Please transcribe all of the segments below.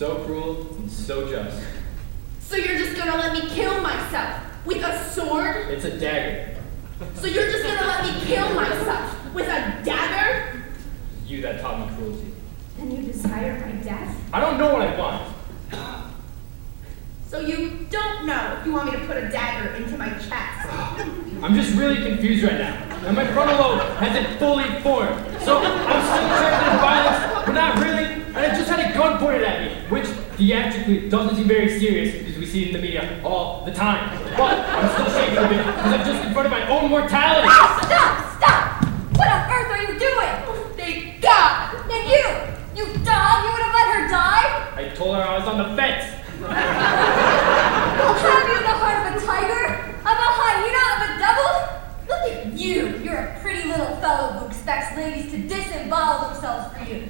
So cruel and so just. So you're just gonna let me kill myself with a sword? It's a dagger. So you're just gonna let me kill myself with a dagger? You that taught me cruelty. And you desire my death? I don't know what I want. So you don't know if you want me to put a dagger into my chest? I'm just really confused right now. And my frontal lobe hasn't fully formed. So I'm still attracted to violence, but not really. And I just had a gun pointed at me, which theatrically doesn't seem very serious because we see it in the media all the time. But I'm still shaking a bit because I'm just in front of my own mortality. Oh, stop! What on earth are you doing? Thank God! And you dog, you would have let her die? I told her I was on the fence. Have you the heart of a tiger? Of a hyena? Of a devil? Look at you. You're a pretty little fellow who expects ladies to disembowel themselves for you.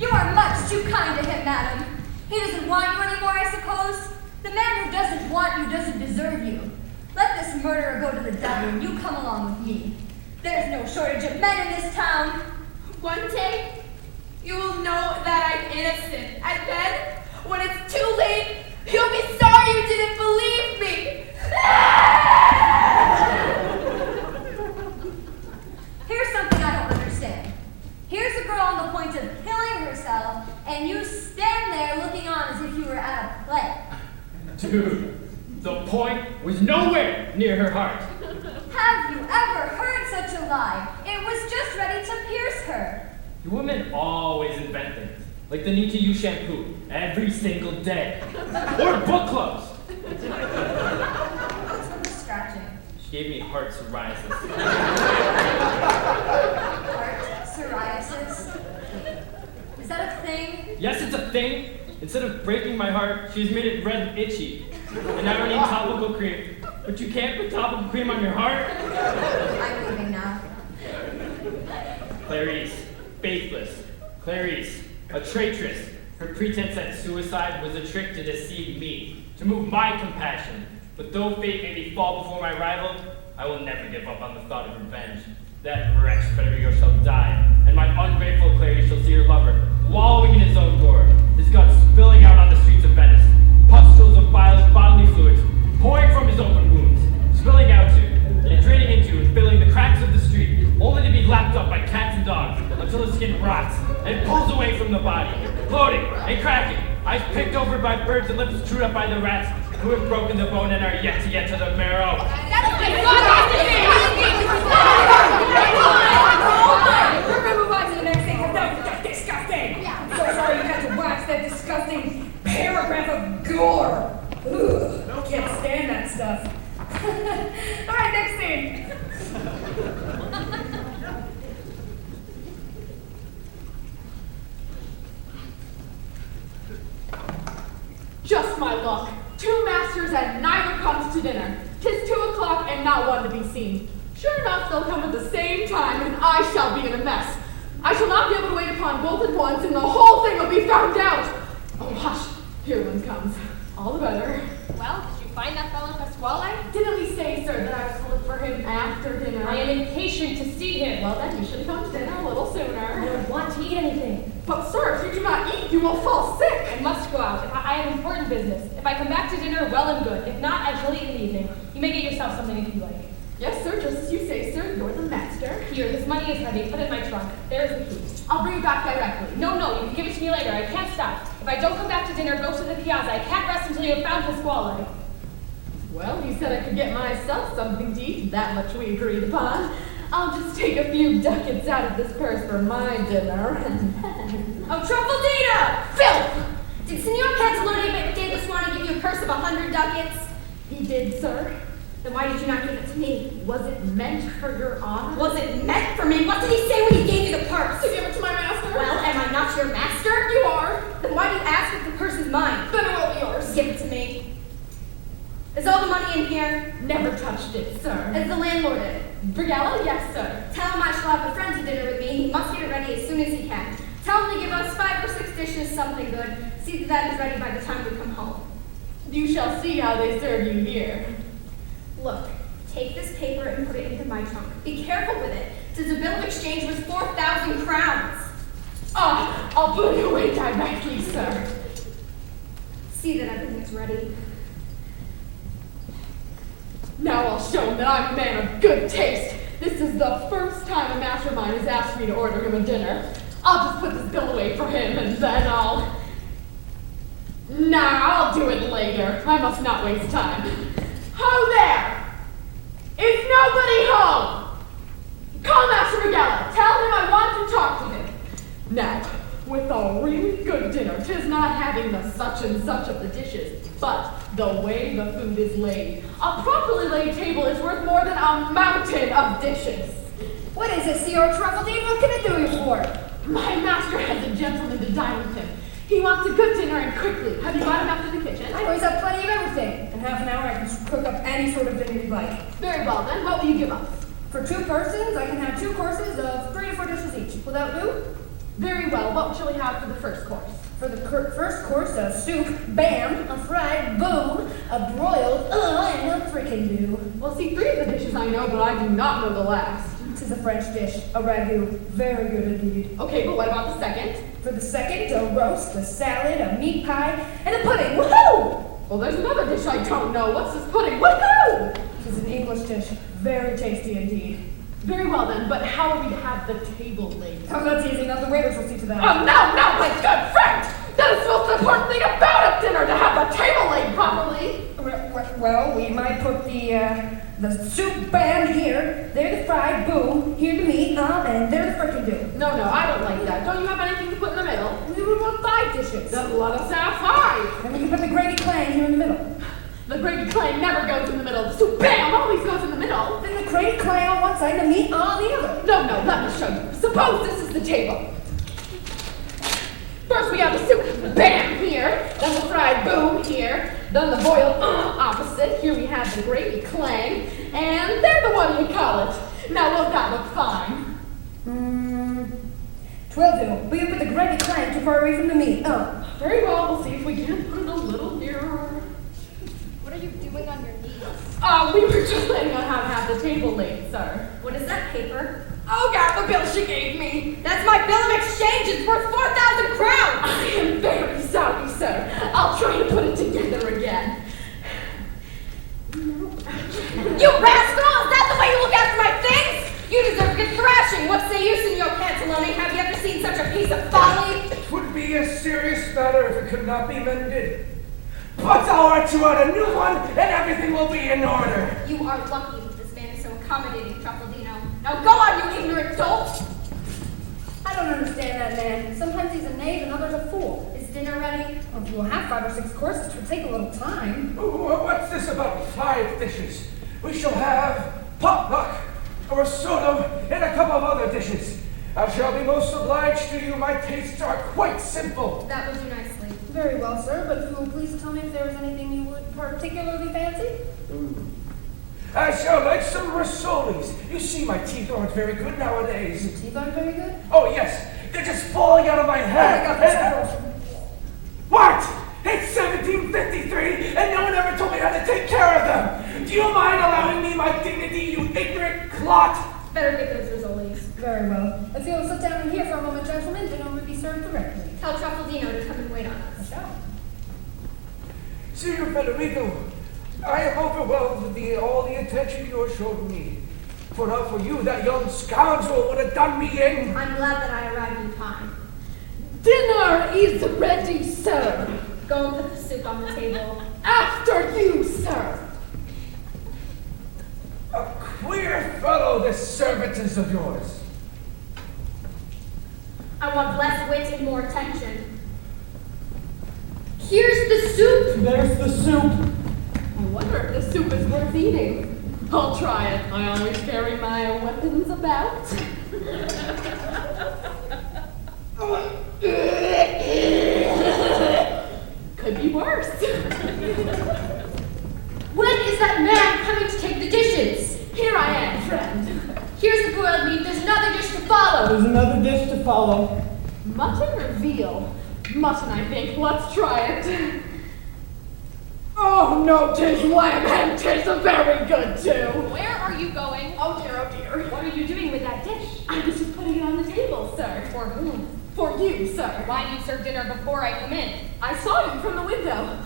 You are much too kind to him, madam. He doesn't want you anymore, I suppose. The man who doesn't want you doesn't deserve you. Let this murderer go to the devil and you come along with me. There's no shortage of men in this town. One day, you will know that I'm innocent. And then, when it's too late, you'll be sorry you didn't believe me. Here's something I don't understand. Here's a girl on the point of killing herself, and you stand there looking on as if you were at a play. Dude, the point was nowhere near her heart. Have you ever heard such a lie? It was just ready to pierce her. You women always invent things, like the need to use shampoo every single day. Or book clubs. What's with the scratching? She gave me heart psoriasis. Heart psoriasis? Is that a thing? Yes, it's a thing. Instead of breaking my heart, she's made it red and itchy. And now I need topical cream. But you can't put topical cream on your heart? I'm leaving now. Clarice, faithless. Clarice, a traitress. Her pretense at suicide was a trick to deceive me, to move my compassion. But though fate made me fall before my rival, I will never give up on the thought of revenge. That wretch Federico shall die, and my ungrateful Clarice shall see her lover, wallowing in his own gore, his guts spilling out on the streets of Venice, pustules of violet bodily fluids pouring from his open wounds, spilling out to, and draining into, and filling the cracks of the street, only to be lapped up by cats and dogs, until the skin rots, and pulls away from the body, floating and cracking, eyes picked over by birds and lips chewed up by the rats, who have broken the bone and are yet to get to the marrow. We're gonna move on to the next thing, because that was disgusting. I'm so sorry you had to watch that disgusting paragraph of gore. Ugh, I can't stand that stuff. All right, next scene. Just my luck. Two masters and neither comes to dinner. 'Tis 2 o'clock and not one to be seen. Sure enough, they'll come at the same time, and I shall be in a mess. I shall not be able to wait upon both at once, and the whole thing will be found out. Oh, hush. Here one comes. All the better. Well, did you find that fellow Pasquale? Didn't we say, sir, that I was to look for him after dinner? I am impatient to see him. Well, then you should come to dinner a little I sooner. don't want to eat anything. But, sir, if you do not eat, you will fall sick. I must go out. I have important business. If I come back to dinner, well and good. If not, I shall eat in the evening. You may get yourself something if you like. Yes, sir, just as you say, sir. You're the master. Here, this money is heavy. Put it in my trunk. There's the key. I'll bring it back directly. No, you can give it to me later. I can't stop. If I don't come back to dinner, go to the piazza. I can't rest until you have found Pasquale. Well, you said I could get myself something to eat. That much we agreed upon. I'll just take a few ducats out of this purse for my dinner. Oh, Truffaldina! Filth! Did Signor Pantalone de Pasquale give you a purse of 100 ducats? He did, sir. Then why did you not give it to me? Was it meant for your honor? Was it meant for me? What did he say when he gave you the purse? To give it to my master? Well, am I not your master? You are. Then why do you ask if the purse is mine? Then it will be yours. Give it to me. Is all the money in here? Never touched it, sir. Is the landlord in it? Briella? Yes, sir. Tell him I shall have a friend to dinner with me. He must get it ready as soon as he can. Tell him to give us 5 or 6 dishes, something good. See that that is ready by the time we come home. You shall see how they serve you here. Look, take this paper and put it into my trunk. Be careful with it. Tis a bill of exchange worth 4,000 crowns. I'll put it away directly, sir. See that everything's ready. Now I'll show him that I'm a man of good taste. This is the first time a mastermind has asked me to order him a dinner. I'll just put this bill away for him and then Nah, I'll do it later. I must not waste time. Ho there! Is nobody home? Call Master Magella. Tell him I want to talk to him. Now, with a really good dinner, 'tis not having the such and such of the dishes, but the way the food is laid. A properly laid table is worth more than a mountain of dishes. What is it, Senor Truffledine? What can I do you for? My master has a gentleman to dine with him. He wants a good dinner and quickly. Have you got enough in the kitchen? I always have plenty of everything. In half an hour, I can cook up any sort of dinner you like. Very well then, what will you give us? For 2 persons, I can have 2 courses of 3 to 4 dishes each. Will that do? Very well, what shall we have for the first course? For the first course, a soup, bam, a fried, boom, a broiled, and a frickin' do. Well, see, 3 of the dishes I know, but I do not know the last. This is a French dish, a ragout. Very good indeed. Okay, but what about the second? For the second, a roast, a salad, a meat pie, and a pudding. Woohoo! Well, there's another dish I don't know. What's this pudding? Woohoo! This is an English dish. Very tasty indeed. Very well then, but how are we to have the table laid? Oh, that's easy enough. The waiters will see to that. Oh, no, my good friend! That is the most important thing about a dinner, to have the table laid properly. Well, we might put the soup bam here, there the fried, boom, here the meat, and there the frickin' do. No, I don't like that. Don't you have anything to put in the middle? We would want 5 dishes. Then let us have 5. And we can put the gravy clang here in the middle. The gravy clang never goes in the middle. The soup bam always goes in the middle. Then the gravy clang on one side and the meat on the other. No, let me show you. Suppose this is the table. First we have the soup bam here, then the fried boom here, then the boiled opposite. Here we have the gravy clang, and they're the what do you call it. Now won't that look fine? 'Twill do. But you put the gravy clang too far away from the meat. Very well, we'll see if we can put it a little nearer. What are you doing on your knees? We were just planning on how to have the table laid, sir. What is that paper? Oh God, the bill she gave me. That's my bill of exchange. It's worth 4,000 crowns. I am very sorry, sir. I'll try to put it together again. You rascal! Is that the way you look after my things? You deserve to get thrashing. What say you, Signor Pantalone? Have you ever seen such a piece of folly? It would be a serious matter if it could not be mended. But I'll write you out a new one, and everything will be in order. You are lucky that this man is so accommodating, Truffledino. Now go on, you ignorant dolt! I don't understand that man. Sometimes he's a knave and others a fool. Is dinner ready? Well, if we'll have 5 or 6 courses, it will take a little time. What's this about 5 dishes? We shall have potluck, a risotto, and a couple of other dishes. I shall be most obliged to you. My tastes are quite simple. That will do nicely. Very well, sir, but if you will please tell me if there is anything you would particularly fancy? I shall like some rissoles. You see, my teeth aren't very good nowadays. Your teeth aren't very good? Oh, yes. They're just falling out of my head. I got this. What? It's 1753, and no one ever told me how to take care of them. Do you mind allowing me my dignity, you ignorant clot? Better get those Rizzolis. Very well. If you will sit down in here for a moment, gentlemen, dinner will be served directly. Tell Truffledino to come and wait on I us. shall. Signor Federico, I am overwhelmed with all the attention you have shown me. For not for you, that young scoundrel would have done me in. I'm glad that I arrived in time. Dinner is ready, sir. Go and put the soup on the table. After you, sir. A queer fellow, this servant is of yours. I want less wit and more attention. Here's the soup. There's the soup. I wonder if the soup is worth eating. I'll try it. I always carry my weapons about. Could be worse. When is that man coming to take the dishes? Here I am, friend. Here's the boiled meat. There's another dish to follow. There's another dish to follow. Mutton or veal? Mutton, I think. Let's try it. Oh, no, 'tis lamb, and 'tis very good, too. Where are you going? Oh, dear, oh, dear. What are you doing with that dish? I was just putting it on the table, sir. For whom? For you, sir. Why do you serve dinner before I come in? I saw you from the window.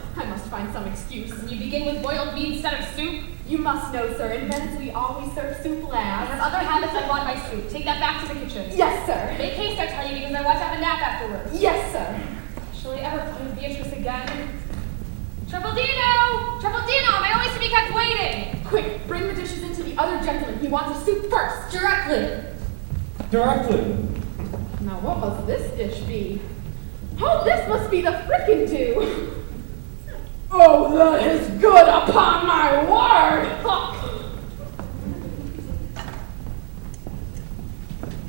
excuse. And you begin with boiled meat instead of soup? You must know, sir, in Venice we always serve soup I last. have other habits I want my soup. Take that back to the kitchen. Yes, sir. Make haste, I tell you, because I want to have a nap afterwards. Yes, sir. Shall we ever play with Beatrice again? Tripledino! Tripledino, am I always to be kept waiting? Quick, bring the dishes into the other gentleman. He wants a soup first. Directly. Directly. Now, what must this dish be? Oh, this must be the frickin' do. Oh, that is good upon my word!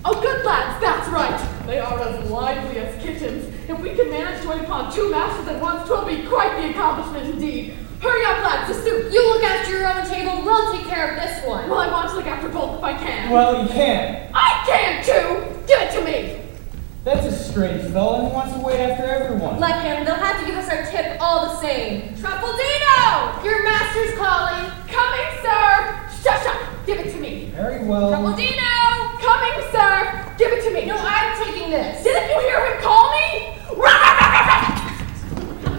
Oh, good lads, that's right. They are as lively as kittens. If we can manage to wait upon two masters at once, 'twill be quite the accomplishment indeed. Hurry up, lads, the soup. You look after your own table, we'll take care of this one. Well, I want to look after both if I can. Well, you can't. I can too! Give it to me! That's a strange fellow who wants to wait after everyone. Let him, they'll have to give us our tip all the same. Tripledino! Your master's calling. Coming, sir! Shush up! Give it to me. Very well. Tripledino! Coming, sir! Give it to me. No, I'm taking this. Didn't you hear him call me?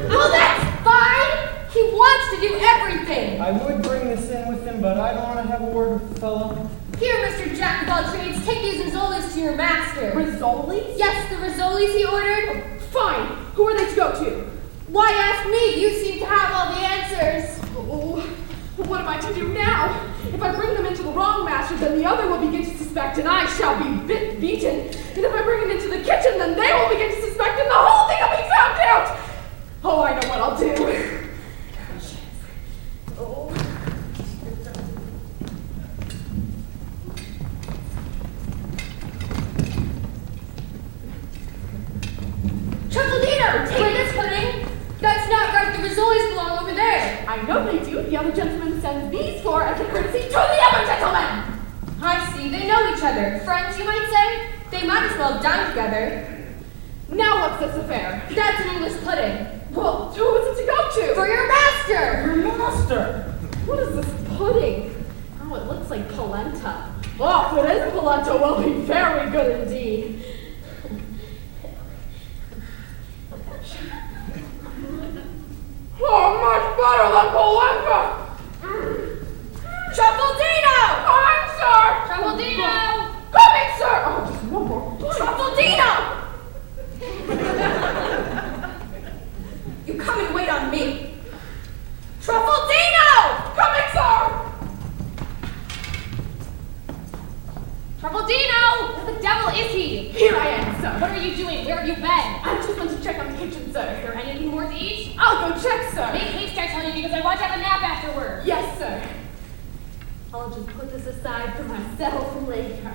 Well, that's fine. He wants to do everything. I would bring this in with him, but I don't want to have a word with the fellow. Here, Mr. Jack of all trades, take these Rizzolis to your master. Rizzolis? Yes, the Rizzolis he ordered. Fine. Who are they to go to? Why ask me? You seem to have all the answers. Oh, what am I to do now? If I bring them into the wrong master, then the other will begin to suspect, and I shall be beaten. And if I bring it into the kitchen, then they will begin to suspect, and the whole thing will be found out. Oh, I know what I'll do. Oh. Tripledino, take this pudding. That's not right. The Rizzolis belong over there. I know they do. The other gentleman sends these for as a courtesy to the other gentleman. I see. They know each other. Friends, you might say. They might as well dine together. Now what's this affair? That's an English pudding. Well, who is it to go to? For your master. Your master! What is this pudding? Oh, it looks like polenta. Oh, if it is polenta, will be very good indeed. Oh, much better than polenta! Tripledino! Coming, sir! Tripledino! Coming, sir! Oh, just one more. Tripledino! You come and wait on me. Tripledino! Coming, sir! Tripledino! Where the devil is he? Here I am, sir. What are you doing? Where have you been? I just went to check on the kitchen, Is sir. there anything more to eat? I'll go check, sir. Make haste, I tell you, because I want to have a nap afterward. Yes, sir. I'll just put this aside for myself later.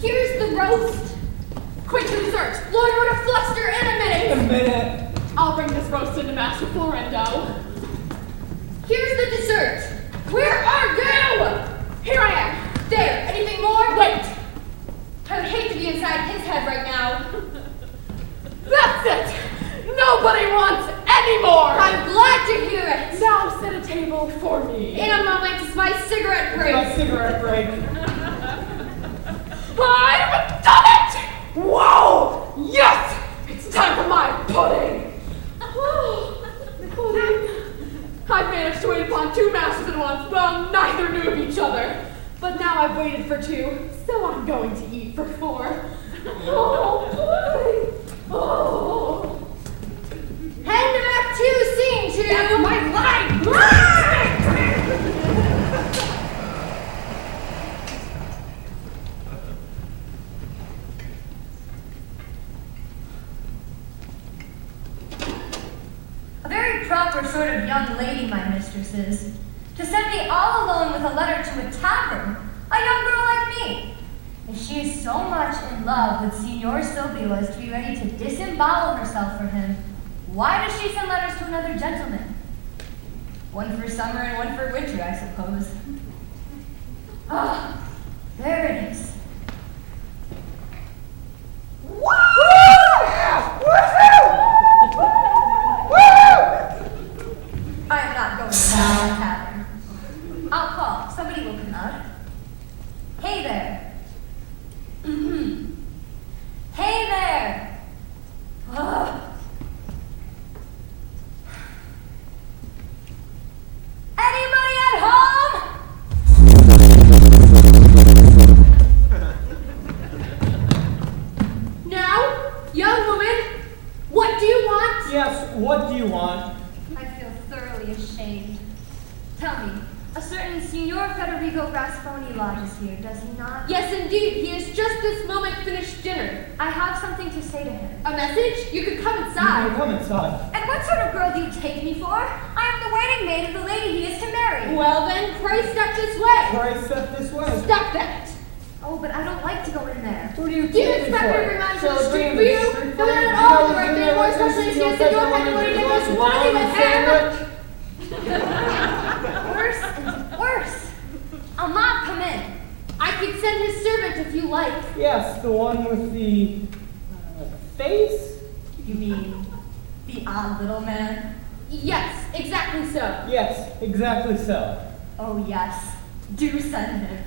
Here's the roast. Quick to dessert. Lord, what a fluster in a Wait a minute. minute. I'll bring this roast into Master Florendo. Here's the dessert. Where are you? Here I am. There. Anything more? Wait. I would hate to be inside his head right now. That's it. Nobody wants any more. I'm glad to hear it. Now set a table for me. In a moment, it's my cigarette break. My cigarette break. I've done it! Whoa! Yes! It's time for my pudding! Oh, pudding. I've managed to wait upon two masters at once. Well, neither knew of each other. But now I've waited for two, so I'm going to eat for four. Oh, pudding! Oh. Hand of Act 2, Scene 2. That's my line! A very proper sort of young lady, my mistress is. To send me all alone with a letter to a tavern, a young girl like me. If she is so much in love with Signor Silvio as to be ready to disembowel herself for him, why does she send letters to another gentleman? One for summer and one for winter, I suppose. Ah, there it is. I am not going to the tavern. I'll call. Somebody will come out. Hey there. Hey there. Yes, what do you want? I feel thoroughly ashamed. Tell me, a certain Signor Federico Rasconi lodges here, does he not? Yes, indeed. He has just this moment finished dinner. I have something to say to him. A message? You could come You inside. come inside. And what sort of girl do you take me for? I am the waiting maid of the lady he is to marry. Well then, pray step this way. Pray step this way. Step that. Oh, but I don't like to go in there. What do you Do you take me expect for? me to remind you Shall of the I street bring for the you? street The for one you? at all No, the right you day, know, more this especially is if you your Signor second Federico one, was this funny is with one him. sandwich. Worse and worse. I'll not come in. I could send his servant if you like. Yes, the one with the face? You mean the odd little man? Yes, exactly so. Yes, exactly so. Oh, yes. Do send him.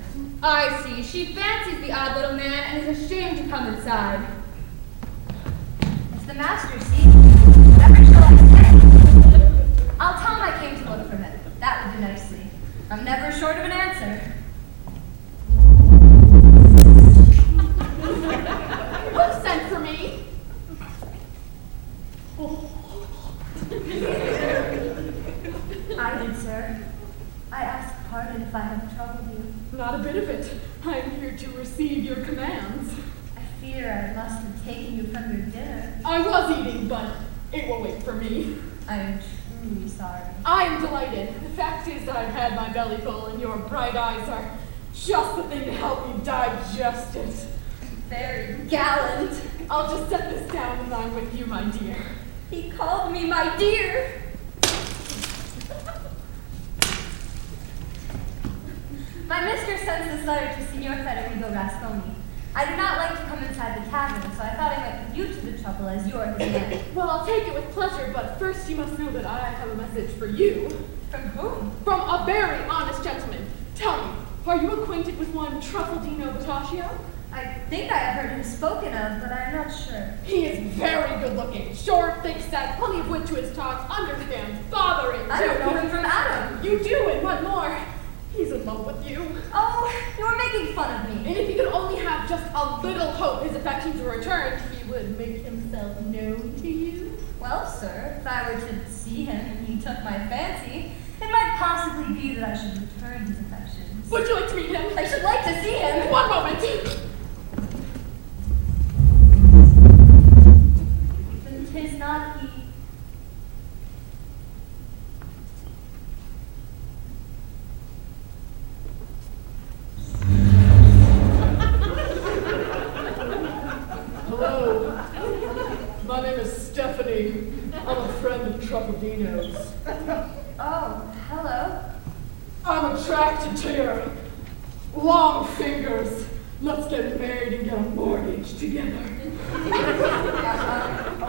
I see. She fancies the odd little man and is ashamed to come inside. It's the master, see? Never shall I say. I'll tell him I came to look for him. That would do nicely. I'm never short of an answer. Who sent for me? I did, sir. I ask pardon if I have troubled you. Not a bit of it. I'm here to receive your commands. I fear I must have taken you from your dinner. I was eating, but it will wait for me. I am truly sorry. I am delighted. The fact is that I've had my belly full, and your bright eyes are just the thing to help me digest it. Very gallant. I'll just set this down and I'm with you, my dear. He called me my dear. My mistress sends this letter to Signor Federico Rasconi. I do not like to come inside the tavern, so I thought I might put you to the trouble as you're his man. Well, I'll take it with pleasure, but first you must know that I have a message for you. From whom? From a very honest gentleman. Tell me, are you acquainted with one Truffaldino Bottaccio? I think I have heard him spoken of, but I'm not sure. He is very good looking, short, thick set, plenty of wit to his talk, understands, bothering. I don't know him from Adam. You do, and what more? He's in love with you. Oh, you're making fun of And me. if he could only have just a little hope his affections were returned, he would make himself known to you. Well, sir, if I were to see him and he took my fancy, it might possibly be that I should return his affections. Would you like to meet him? I should like to see him. One moment. Then 'tis not he. Hello. My name is Stephanie. I'm a friend of Truffaldino's. Oh, hello. I'm attracted to your long fingers. Let's get married and get a mortgage together.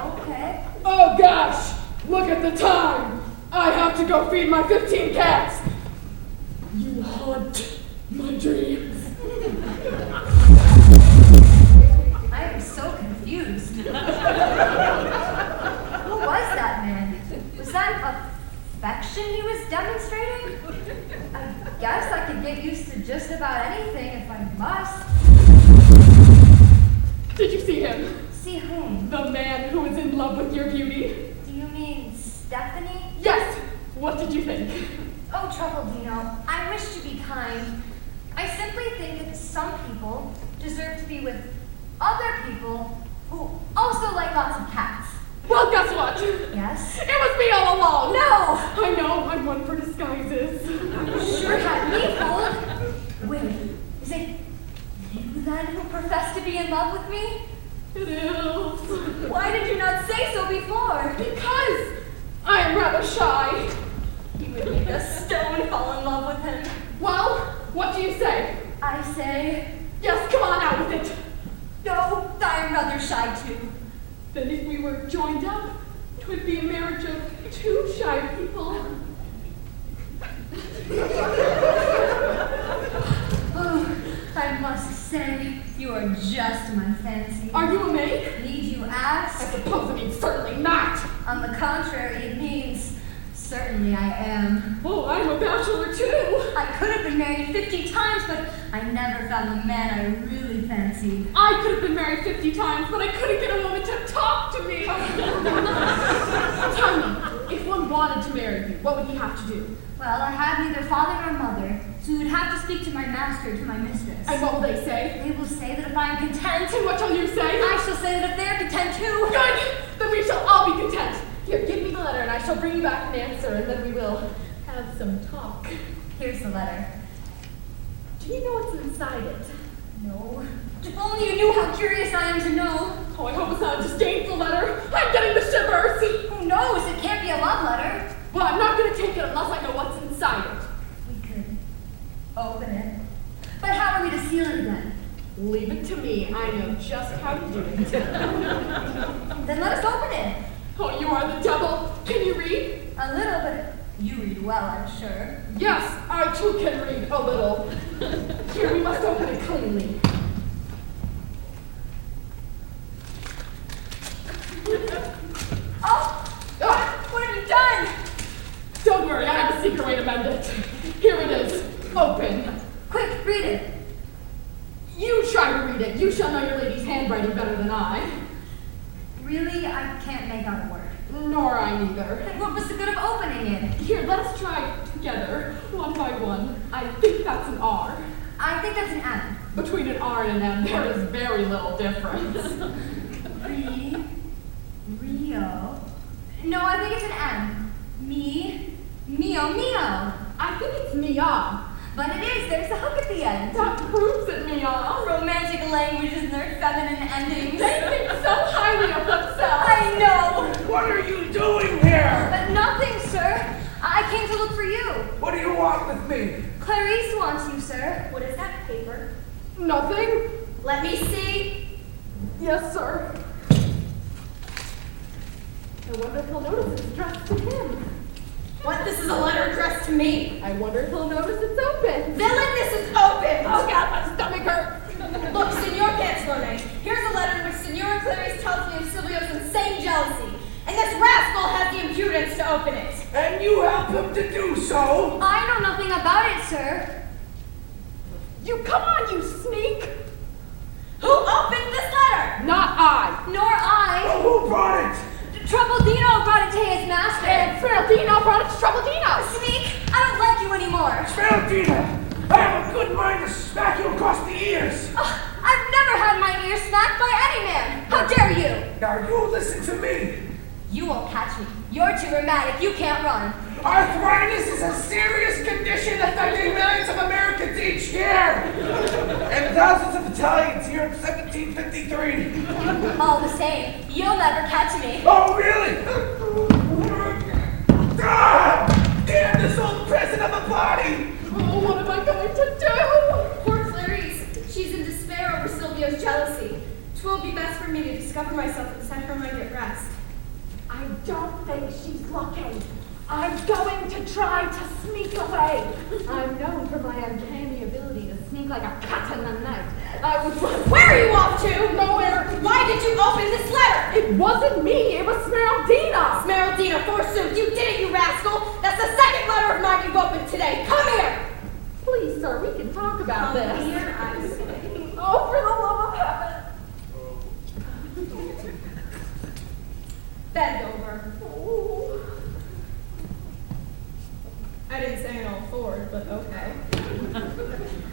Okay. Oh gosh, look at the time. I have to go feed my 15 cats. You haunt my dreams. I am so confused. Who was that man? Was that affection he was demonstrating? I guess I could get used to just about anything if I must. Did you see him? See whom? The man who is in love with your beauty? Do you mean Stephanie? Yes. What did you think? Oh, Truffaldino, I wish to be kind. I simply think that some people deserve to be with other people who also like lots of cats. Well, guess what? Yes? It was me all along. No! I know, I'm one for disguises. You sure had me fooled. Wait, is it you then who profess to be in love with me? It is. Why did you not say so before? Because I am rather shy. You would make a stone fall in love with him. Well, what do you say? I say, Yes, come on out with it. no, I'm rather shy too. Then if we were joined up, 'twould be a marriage of two shy people. Oh, I must say, you are just my fancy. Are you a maid? Need you I ask? suppose it means certainly not. On the contrary, it means certainly I am. Oh, I'm a bachelor too. I could have been married 50 times, but I never found the man I really fancied. I could have been married 50 times, but I couldn't get a woman to talk to me. what would he have to do? Well, I have neither father nor mother, so you would have to speak to my master, to my mistress. And what will they say? They will say that if I am content, And what shall you say? I shall say that if they are content too. Good! Then we shall all be content. Here, give me the letter, and I shall bring you back an answer, and then we will have some talk. Here's the letter. Do you know what's inside it? No. If only you knew how curious I am to know. Oh, I hope it's not a disdainful letter. I'm getting the shivers. Who knows? It can't be a love letter. Well, I'm not going to take it unless I know what's inside it. We could open it. But how are we to seal it again? Leave it to me. I know just how to do it. Then let us open it. Oh, you are the devil. Can you read? A little, but you read well, I'm sure. Yes, I too can read a little. Here, we must open it cleanly. Oh! Ah, What have you done? don't worry, I have a secret way to mend it. Here it is. Open. Quick, read it. You try to read it. You shall know your lady's handwriting better than I. Really, I can't make out a word. Nor I neither. Then what was the good of opening it? Here, let us try together, one by one. I think that's an R. I think that's an M. Between an R and an M, there is very little difference. Rio. No, I think it's an M. Mio. I think it's Mia. But it is, there's a hook at the end. That proves it, Mia. Romantic languages and their feminine endings. They think so highly of themselves. I know. What are you doing here? But nothing, sir. I came to look for you. What do you want with me? Clarice wants you, sir. What is that paper? Nothing. Let me see. Yes, sir. I wonder if he'll notice it's addressed to him. What? This is a letter addressed to me. I wonder if he'll notice it's open. Villain, this is open. Oh God, my stomach hurts. Look, Senor Canzone, here's a letter in which Senora Clarice tells me of Silvio's insane jealousy. And this rascal has the impudence to open it. And you help him to do so? I know nothing about it, sir. You come on, you sneak. Who opened this letter? Not I. Nor I. Well, who brought it? Trouble-Dino brought it to his master. And Fernandino brought it to Trouble-Dino. Sneak, I don't like you anymore. Fernandina, I have a good mind to smack you across the ears. I've never had my ears smacked by any man. How dare you? Now you listen to me. You won't catch me. You're too rheumatic. You can't run. Arthritis is a serious condition affecting millions of Americans each year. And thousands of Italians here in 1753. All the same, you'll never catch me. Oh, really? Ah! Damn this old present of a body! Oh, what am I going to do? Poor Clarice. She's in despair over Silvio's jealousy. 'Twill be best for me to discover myself and set her mind at rest. I don't think she's looking. I'm going to try to sneak away. I'm known for my uncanny ability to sneak like a cat in the night. I was Where are you off to? nowhere. Why did you open this letter? It wasn't me. It was Smeraldina. Smeraldina, forsooth, you did it, you rascal! That's the second letter of mine you've opened today. Come here! Please, sir, we can talk about Come this. here, I say. Oh, for the love of heaven. Bend over. Oh. I didn't say it all forward, but okay.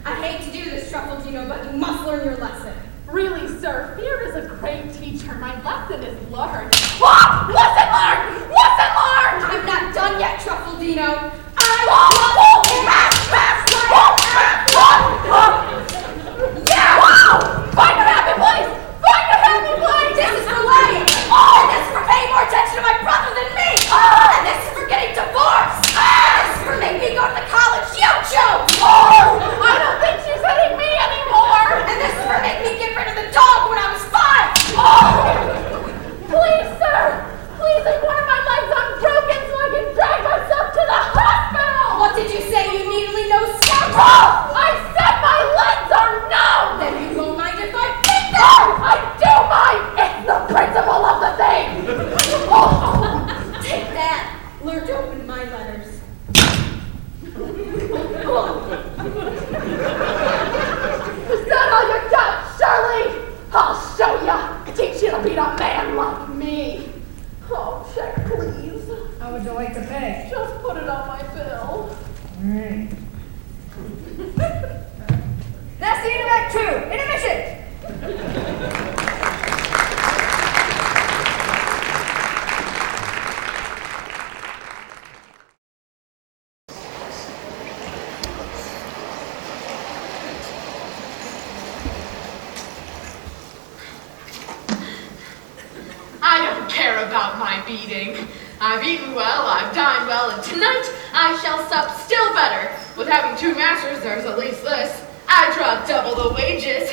I hate to do this, Truffaldino, but you must learn your lesson. Really, sir, fear is a great teacher. My lesson is learned. Ah! Lesson learned! Lesson learned! I'm not done yet, Truffaldino. Find a happy place! Find a happy place! This is for lying! And this is for paying more attention to my brother than me! And this is for getting divorced! And this is for making me go to the college yo-cho! I don't think she's hitting me anymore! And this is for making me get rid of the dog when I was 5! Please, sir! Please leave one of my legs unbroken so I can drag myself to the hospital! What did you say, you needly nosed scoundrel? I said my legs are numb! Then you won't mind if I beat them! I do mind! It's the principle of the thing! Take that! Learn to open my letters. Is that all you got, Shirley? I'll show ya! Teach you to beat a man like me! Oh, check, please. How would you like to pay? Just put it Alright. That's the end of Act 2. Intermission! I don't care about my beating. I've eaten well, I've dined well, and tonight I shall sup still better. With having 2 masters, there's at least this. I draw double the wages.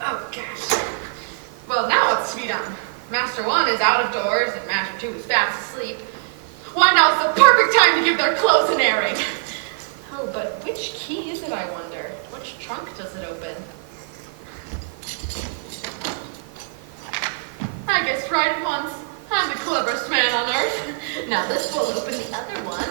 Oh, gosh. Well, now what's to be done? Master 1 is out of doors, and Master 2 is fast asleep. Why, now's the perfect time to give their clothes an airing. Oh, but which key is it, I wonder? Which trunk does it open? I guessed right at once. I'm the cleverest man on earth. Now this will open the other one.